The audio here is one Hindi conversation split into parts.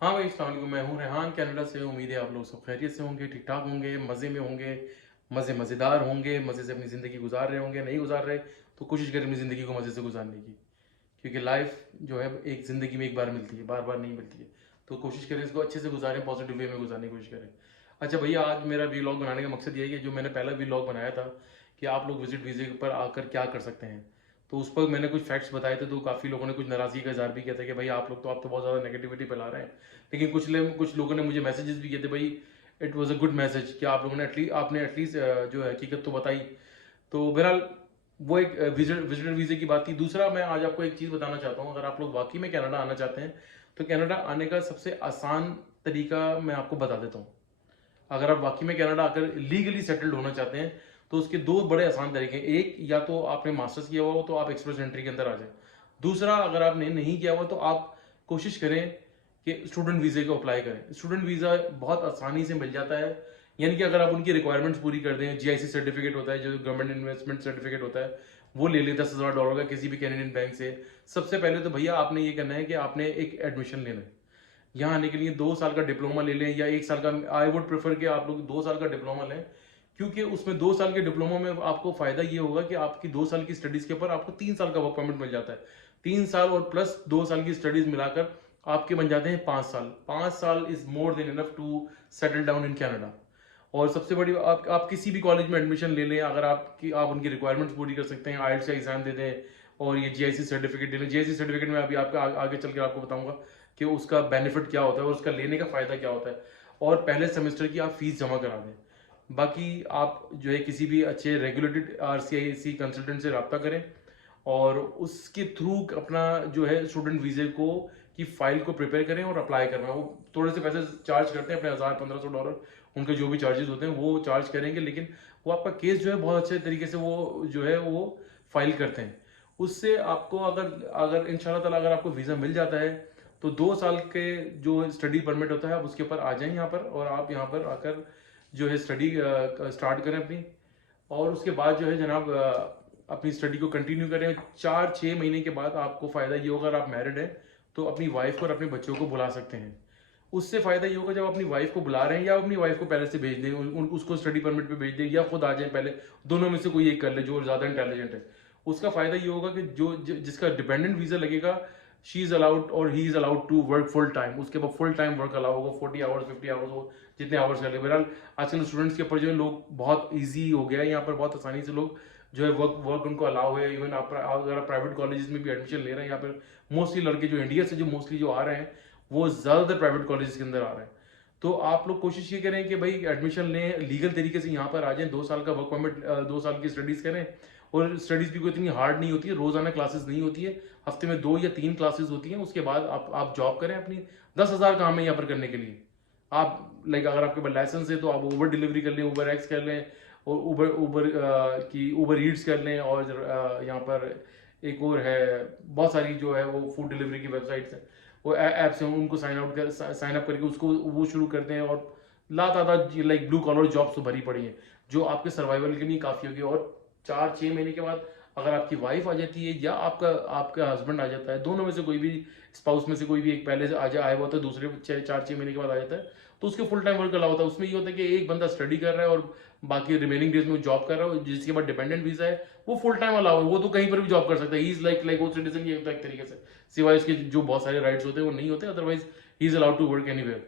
हाँ भाई, अस्सलाम वालेकुम। मैं हूँ रेहान, कनाडा से। उम्मीद है आप लोग सब खैरियत से होंगे, ठीक ठाक होंगे, मज़े में होंगे, मज़ेदार होंगे, मज़े से अपनी ज़िंदगी गुजार रहे होंगे। नहीं गुजार रहे तो कोशिश करें अपनी ज़िंदगी को मज़े से गुजारने की, क्योंकि लाइफ जो है एक ज़िंदगी में एक बार मिलती है, बार बार नहीं मिलती है। तो कोशिश करें इसको अच्छे से गुजारें, पॉजिटिव वे में गुजारने की कोशिश करें। अच्छा भैया, आज मेरा व्लॉग बनाने का मकसद ये है कि जो मैंने पहला व्लॉग बनाया था कि आप लोग विजिट वीज़े पर आकर क्या कर सकते हैं, तो उस पर मैंने कुछ फैक्ट्स बताए थे। तो काफ़ी लोगों ने कुछ नाराज़गी का इज़हार भी किया था कि भाई आप तो बहुत ज़्यादा नेगेटिविटी फैला रहे हैं। लेकिन कुछ लोगों ने मुझे मैसेजेस भी किए थे, भाई it was a good message कि आप लोगों ने एटलीस्ट जो है हकीकत तो बताई। तो बहरहाल वो एक विजिटर वीज़े की बात थी। दूसरा, मैं आज आपको एक चीज़ बताना चाहता हूँ। अगर आप लोग वाकई में कनाडा आना चाहते हैं तो कनाडा आने का सबसे आसान तरीका मैं आपको बता देता हूँ। अगर आप वाकई में कनाडा आकर लीगली सेटल्ड होना चाहते हैं तो उसके दो बड़े आसान तरीके हैं। एक, या तो आपने मास्टर्स किया हुआ हो तो आप एक्सप्रेस एंट्री के अंदर आ जाए। दूसरा, अगर आपने नहीं किया हुआ तो आप कोशिश करें कि स्टूडेंट वीज़े को अप्लाई करें। स्टूडेंट वीज़ा बहुत आसानी से मिल जाता है। यानी कि अगर आप उनकी रिक्वायरमेंट्स पूरी कर दें, जीआईसी सर्टिफिकेट होता है, जो गवर्नमेंट इन्वेस्टमेंट सर्टिफिकेट होता है, वो ले लें $10,000 का किसी भी कैनेडियन बैंक से। सबसे पहले तो भैया आपने ये करना है कि आपने एक एडमिशन लेना है। यहाँ आने के लिए 2 साल का डिप्लोमा ले लें या 1 साल का। आई वुड प्रेफर कि आप लोग 2 साल का डिप्लोमा लें, क्योंकि उसमें 2 साल के डिप्लोमा में आपको फायदा ये होगा कि आपकी 2 साल की स्टडीज के ऊपर आपको 3 साल का वर्क परमिट मिल जाता है। 3 साल और प्लस 2 साल की स्टडीज मिलाकर आपके बन जाते हैं 5 साल। 5 साल is more than enough to settle down in Canada. और सबसे बड़ी, आप किसी भी कॉलेज में एडमिशन ले लें, अगर आप उनकी रिक्वायरमेंट्स पूरी कर सकते हैं, आईएलटीएस का एग्जाम दे दें और ये जीआईसी सर्टिफिकेट ले लें। जीआईसी सर्टिफिकेट में अभी आपका आगे चल के आपको बताऊंगा कि उसका बेनिफिट क्या होता है और उसका लेने का फ़ायदा क्या होता है। और पहले सेमेस्टर की आप फीस जमा करा दें। बाकी आप जो है किसी भी अच्छे रेगुलेटेड आरसीआईसी कंसल्टेंट से रब्ता करें और उसके थ्रू अपना जो है स्टूडेंट वीज़े को की फाइल को प्रिपेयर करें और अप्लाई करना। वो थोड़े से पैसे चार्ज करते हैं, अपने $1,000-1,500 उनके जो भी चार्जेस होते हैं वो चार्ज करेंगे, लेकिन वो आपका केस जो है बहुत अच्छे तरीके से वो जो है वो फाइल करते हैं। उससे आपको अगर अगर इंशाल्लाह ताला अगर आपको वीज़ा मिल जाता है तो 2 साल के जो स्टडी परमिट होता है आप उसके ऊपर आ जाएं यहाँ पर, और आप यहाँ पर आकर जो है स्टडी स्टार्ट करें अपनी। और उसके बाद जो है जनाब अपनी स्टडी को कंटिन्यू करें। 4-6 महीने के बाद आपको फ़ायदा ये होगा, अगर आप मैरिड हैं तो अपनी वाइफ को और अपने बच्चों को बुला सकते हैं। उससे फ़ायदा ये होगा, जब अपनी वाइफ को बुला रहे हैं या अपनी वाइफ को पहले से भेज दें, उसको स्टडी परमिट पे भेज दें या खुद आ जाए पहले, दोनों में से कोई एक कर ले जो ज़्यादा इंटेलिजेंट है। उसका फ़ायदा ये होगा कि जिसका डिपेंडेंट वीज़ा लगेगा, शी इज़ अलाउड और he is allowed to work full time. उसके बाद फुल टाइम वर्क अलाउ होगा, 40 आवर्स 50 आवर्स हो, जितने आवर्स कर ले। बहरहाल आजकल स्टूडेंट्स के ऊपर जो है लोग बहुत ईजी हो गया है, यहाँ पर बहुत आसानी से लोग जो है वर्क वर्क उनको अलाउ है। इवन आप अगर आप प्राइवेट कॉलेजेस में भी एडमिशन ले रहे हैं, यहाँ पर मोस्टली लड़के जो इंडिया से जो मोस्टली जो आ रहे हैं वो ज़्यादातर प्राइवेट कॉलेज के अंदर आ रहे हैं। तो आप लोग कोशिश ये करें कि भाई एडमिशन लें, लीगल तरीके से यहाँ पर आ जाएं, 2 साल का वर्क परमिट, 2 साल की स्टडीज़ करें। और स्टडीज़ भी कोई इतनी हार्ड नहीं होती है, रोज़ाना क्लासेस नहीं होती है, हफ्ते में 2 या 3 क्लासेस होती हैं। उसके बाद आप जॉब करें अपनी। 10,000 काम है यहाँ पर करने के लिए। आप लाइक अगर आपके पास लाइसेंस है तो आप ओवर डिलीवरी कर लें, ओवर एक्स कर लें, और ऊबर ऊबर की ऊबर ईट्स कर लें। और यहाँ पर एक और है, बहुत सारी जो है वो फूड डिलीवरी की वेबसाइट्स हैं, वो ऐप्स हैं, उनको साइन अप करके उसको वो शुरू करते हैं। और लातादाद लाइक ब्लू कॉलर जॉब्स तो भरी पड़ी हैं जो आपके सर्वाइवल के लिए काफ़ी होगी। और 4-6 महीने के बाद अगर आपकी वाइफ आ जाती है या आपका आपका हस्बैंड आ जाता है, दोनों में से कोई भी स्पाउस में से कोई भी एक पहले से आया हुआ था, दूसरे 4-6 महीने के बाद आ जाता है, तो उसके फुल टाइम वर्क अलाउ होता है। उसमें ये होता है कि एक बंदा स्टडी कर रहा है और बाकी रिमेनिंग डेज में जॉब कर रहा है, जिसके बाद डिपेंडेंट वीजा है वो फुल टाइम अलाउ है, वो तो कहीं पर भी जॉब कर सकता है। ही इज लाइक वो सिटीजन ही होता है एक तरीके से, सिवाय उसके जो बहुत सारे राइट्स होते हैं वो नहीं होते, otherwise he is allowed to work anywhere.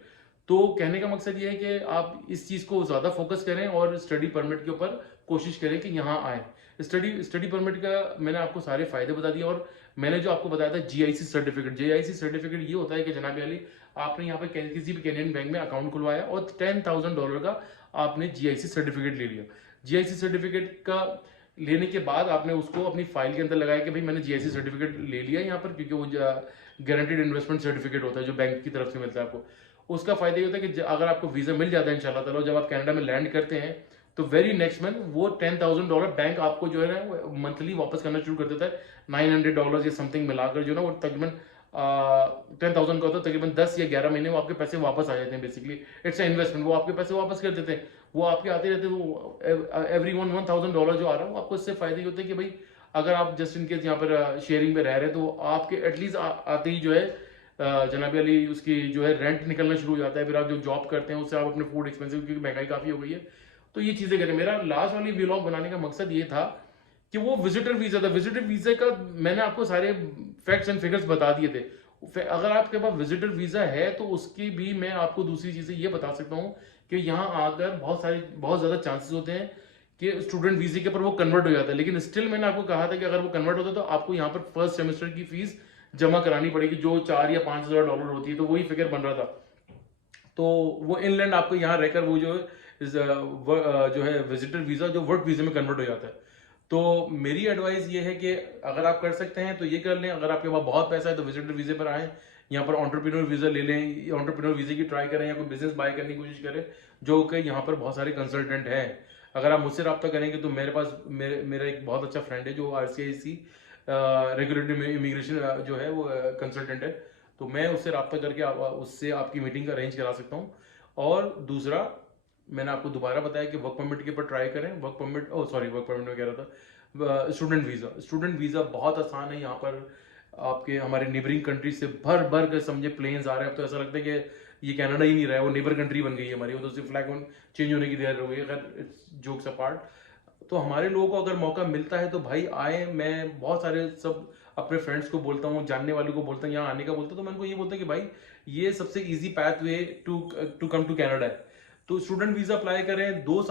तो कहने का मकसद ये है कि आप इस चीज को ज्यादा फोकस करें और स्टडी परमिट के ऊपर कोशिश करें कि यहाँ आए। स्टडी परमिट का मैंने आपको सारे फायदे बता दिए। और मैंने जो आपको बताया था जीआईसी सर्टिफिकेट, जीआईसी सर्टिफिकेट ये होता है कि जनाब अली, आपने यहाँ पे किसी भी कैनेडियन बैंक में अकाउंट खुलवाया और $10,000 का आपने जीआईसी सर्टिफिकेट ले लिया। जीआईसी सर्टिफिकेट का लेने के बाद आपने उसको अपनी फाइल के अंदर लगाया कि भाई मैंने जीआईसी सर्टिफिकेट ले लिया यहाँ पर, क्योंकि वो गारंटीड इन्वेस्टमेंट सर्टिफिकेट होता है जो बैंक की तरफ से मिलता है आपको। उसका फायदा ये होता है कि अगर आपको वीजा मिल जाता है इंशाल्लाह ताला, जब आप कनाडा में लैंड करते हैं तो वेरी नेक्स्ट मंथ वो $10,000 बैंक आपको जो है ना मंथली वापस करना शुरू कर देता है। $900 या समथिंग मिलाकर जो ना वो तकरीबन 10,000 का होता है, तकरीबन 10 या 11 महीने वो आपके पैसे वापस आ जाते हैं। बेसिकली इट्स इन्वेस्टमेंट, वो आपके पैसे वापस कर देते हैं, वो आपके आते रहते हैं। वो एवरी $1,000 जो आ रहा है वो आपको इससे फायदा ही होता है कि भाई अगर आप जस्ट इनकेस यहाँ पर शेयरिंग में रह रहे हैं तो आपके एटलीस्ट आते ही जो है जनाब अली उसकी जो है रेंट निकलना शुरू हो जाता है, फिर आप जो जॉब करते हैं उससे आप अपने फूड एक्सपेंसिव, क्योंकि महंगाई काफ़ी हो गई है, तो ये चीज़ें करें। मेरा लास्ट वाली व्लॉग बनाने का मकसद ये था कि वो विजिटर वीज़ा था, विजिटर वीज़ा का मैंने आपको सारे फैक्ट्स एंड फिगर्स बता दिए थे। अगर आपके पास विजिटर वीज़ा है तो उसकी भी मैं आपको दूसरी चीज़ें ये बता सकता हूँ कि यहाँ आकर बहुत ज़्यादा चांसेस होते हैं कि स्टूडेंट वीज़े के ऊपर वो कन्वर्ट हो जाता है, लेकिन स्टिल मैंने आपको कहा था कि अगर वो कन्वर्ट होता है तो आपको यहाँ पर फर्स्ट सेमेस्टर की फीस जमा करानी पड़ेगी, जो 4 या $5,000 होती है, तो वही फिगर बन रहा था। तो वो इनलैंड आपको यहाँ रहकर वो जो है विजिटर वीज़ा जो वर्क वीज़े में कन्वर्ट हो जाता है। तो मेरी एडवाइस ये है कि अगर आप कर सकते हैं तो ये कर लें, अगर आपके पास बहुत पैसा है तो विजिटर वीज़े पर आएँ, यहाँ पर एंटरप्रेन्योर वीज़ा ले लें, एंटरप्रेन्योर वीज़े की ट्राई करें या कोई बिजनेस बाय करने की कोशिश करें, जो कि यहाँ पर बहुत सारे कंसल्टेंट हैं। अगर आप मुझसे रब्ता करेंगे तो मेरे पास मेरा एक बहुत अच्छा फ्रेंड है जो RCIC रेगुलेटरी इमिग्रेशन जो है वो कंसल्टेंट है, तो मैं उससे रब्ता करके उससे आपकी मीटिंग अरेंज करा सकता हूँ। और दूसरा, मैंने आपको दोबारा बताया कि वर्क परमिट के ऊपर ट्राई करें। वर्क परमिट वर्क परमिट में कह रहा था, स्टूडेंट वीज़ा बहुत आसान है। यहाँ पर आपके हमारे नेबरिंग कंट्री से भर भर के समझे प्लेन्स आ रहे हैं। अब तो ऐसा लगता है कि ये कनाडा ही नहीं रहा है, वो नेबर कंट्री बन गई है हमारी, वो तो सिर्फ फ्लैग चेंज होने की देर हो गई है। खैर, जोक्स अपार्ट, तो हमारे लोगों को अगर मौका मिलता है तो भाई आए। मैं बहुत सारे सब अपने फ्रेंड्स को बोलता हूँ, जानने वालों को बोलता हूँ यहाँ आने का बोलता हूँ, तो मैं उनको ये बोलता हूँ कि भाई ये सबसे easy path way to come to Canada है। तो स्टूडेंट वीजा अप्लाई करें, 2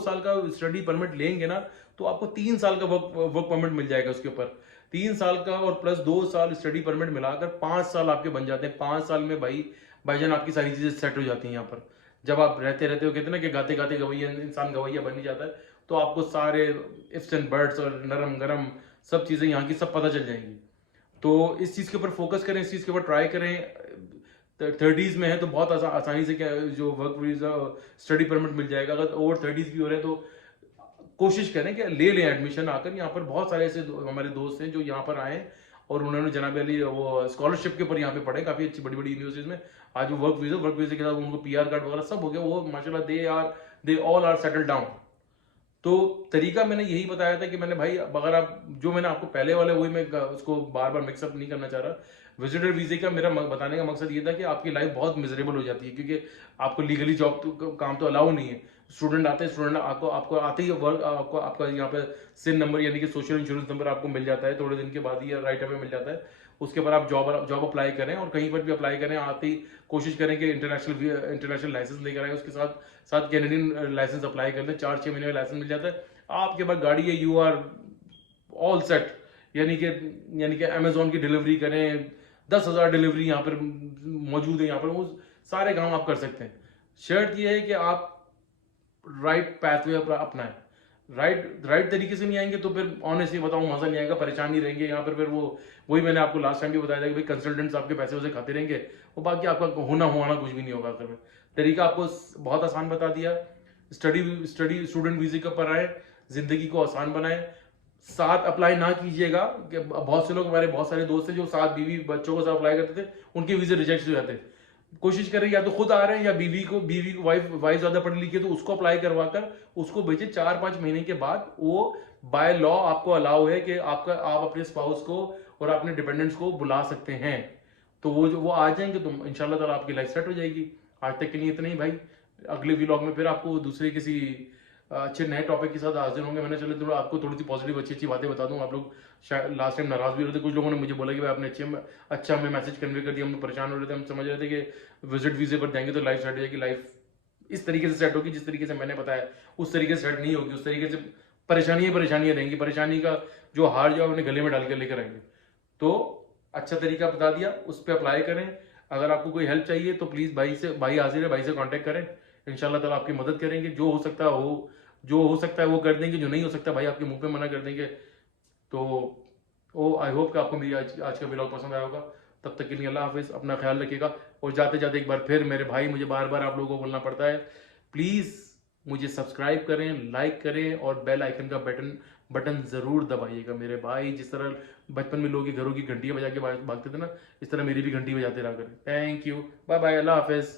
साल का स्टडी परमिट लेंगे ना तो आपको 3 साल का वर्क परमिट मिल जाएगा उसके ऊपर। 3 साल का और प्लस 2 साल स्टडी परमिट मिलाकर 5 साल आपके बन जाते हैं। 5 साल में भाईजान आपकी सारी चीजें सेट हो जाती हैं यहाँ पर। जब आप रहते रहते हो, कहते हैं ना कि गाते गाते गवैया इंसान गवैया बन ही जाता है, तो आपको सारे इफ्स एंड बर्ड्स और नरम गरम सब चीजें यहाँ की सब पता चल जाएंगी। तो इस चीज के ऊपर फोकस करें, इस चीज के ऊपर ट्राई करें। 30s में है तो बहुत आसानी से क्या जो वर्क वीजा स्टडी परमिट मिल जाएगा। अगर ओवर 30s भी हो रहे हैं तो कोशिश करें कि ले लें एडमिशन आकर। यहाँ पर बहुत सारे ऐसे हमारे दोस्त हैं जो यहाँ पर आए और उन्होंने जनाब अली वो स्कॉलरशिप के ऊपर यहाँ पे पढ़े काफी अच्छी बड़ी बड़ी यूनिवर्सिटीज में। आज वो वर्क वीजा के साथ उनको PR कार्ड वगैरह सब हो गया, वो माशाल्लाह they all are settled down. तो तरीका मैंने यही बताया था कि मैंने भाई अगर आप जो मैंने आपको पहले वाले वही मैं उसको बार बार मिक्सअप नहीं करना चाह रहा। विजिटर वीजे का मेरा बताने का मकसद ये था कि आपकी लाइफ बहुत मिजरेबल हो जाती है, क्योंकि आपको लीगली जॉब तो काम तो अलाउ नहीं है। स्टूडेंट आते हैं, स्टूडेंट आपको आते ही वर्क आपको आपका यहाँ पे सिन नंबर यानी कि सोशल इंश्योरेंस नंबर आपको मिल जाता है, थोड़े दिन के बाद ही राइट अवे मिल जाता है। उसके बाद आप जॉब अप्लाई करें और कहीं पर भी अप्लाई करें, आते ही कोशिश करें कि इंटरनेशनल लाइसेंस लेकर आए, उसके साथ साथ कैनेडियन लाइसेंस अप्लाई कर लें। 4-6 महीने में लाइसेंस मिल जाता है आपके पास, गाड़ी है, यू आर ऑल सेट। यानी कि अमेजोन की डिलीवरी करें, 10,000 डिलीवरी यहाँ पर मौजूद है, यहाँ पर वो सारे काम आप कर सकते हैं। शर्त ये है कि आप राइट पाथवे अपनाएं। राइट तरीके से नहीं आएंगे तो फिर ऑनेस्टली बताऊं मजा नहीं आएगा, परेशानी रहेंगे यहाँ पर। फिर वही मैंने आपको लास्ट टाइम भी बताया था कि भाई कंसल्टेंट्स आपके पैसे वैसे खाते रहेंगे, वो बाकी आपका होना कुछ भी नहीं होगा आखिर में। तरीका आपको बहुत आसान बता दिया। स्टूडेंट वीजे के ऊपर आए, जिंदगी को आसान बनाए। साथ अप्लाई ना कीजिएगा कि बहुत से लोग, हमारे बहुत सारे दोस्त हैं जो साथ बीवी बच्चों को साथ अप्लाई करते थे, उनके वीजे रिजेक्ट हो जाते। कोशिश करें या तो खुद आ रहे हैं या बीवी को वाइफ ज्यादा पढ़ी लिखी है तो उसको अप्लाई करवाकर उसको भेजे। 4-5 महीने के बाद वो बाय लॉ आपको अलाउ है कि आप अपने स्पाउस को और अपने डिपेंडेंट्स को बुला सकते हैं। तो वो आ जाएंगे तो इंशाल्लाह ताला आपकी लाइफ सेट हो जाएगी। आज तक के लिए इतना ही भाई। अगले व्लॉग में फिर आपको दूसरे किसी अच्छे नए टॉपिक के साथ हाजिर होंगे। मैंने चलो थोड़ा आपको थोड़ी सी पॉजिटिव अच्छी बातें बता दूं। आप लोग शायद लास्ट टाइम नाराज भी हो रहे थे, कुछ लोगों ने मुझे बोला कि भाई आपने अच्छा हमें मैसेज कन्वे कर दिया, हम परेशान हो रहे थे। हम समझ रहे थे कि विजिट वीजे पर जाएंगे तो लाइफ सेट हो जाएगी। लाइफ इस तरीके से सेट होगी जिस तरीके से मैंने बताया, उस तरीके से सेट नहीं होगी। उस तरीके से परेशानियां रहेंगी। परेशानी का जो हार जो अपने गले में डाल के लेकर आएंगे। तो अच्छा तरीका बता दिया, उस पर अप्लाई करें। अगर आपको कोई हेल्प चाहिए तो प्लीज भाई हाजिर है, भाई से कांटेक्ट करें। इंशाल्लाह ताला आपकी मदद करेंगे। जो हो सकता है वो कर देंगे, जो नहीं हो सकता भाई आपके मुंह पे मना कर देंगे। तो आई होप कि आपको मेरी आज का व्लॉग पसंद आया होगा। तब तक के लिए अल्लाह हाफिज, अपना ख्याल रखिएगा। और जाते जाते एक बार फिर मेरे भाई, मुझे बार बार आप लोगों को बोलना पड़ता है, प्लीज मुझे सब्सक्राइब करें, लाइक करें और बेल आइकन का बटन जरूर दबाइएगा मेरे भाई। जिस तरह बचपन में लोग घरों की घंटियां बजा के भागते थे ना, इस तरह मेरी भी घंटी बजाते रहा करें। थैंक यू, बाय बाय, अल्लाह हाफिज।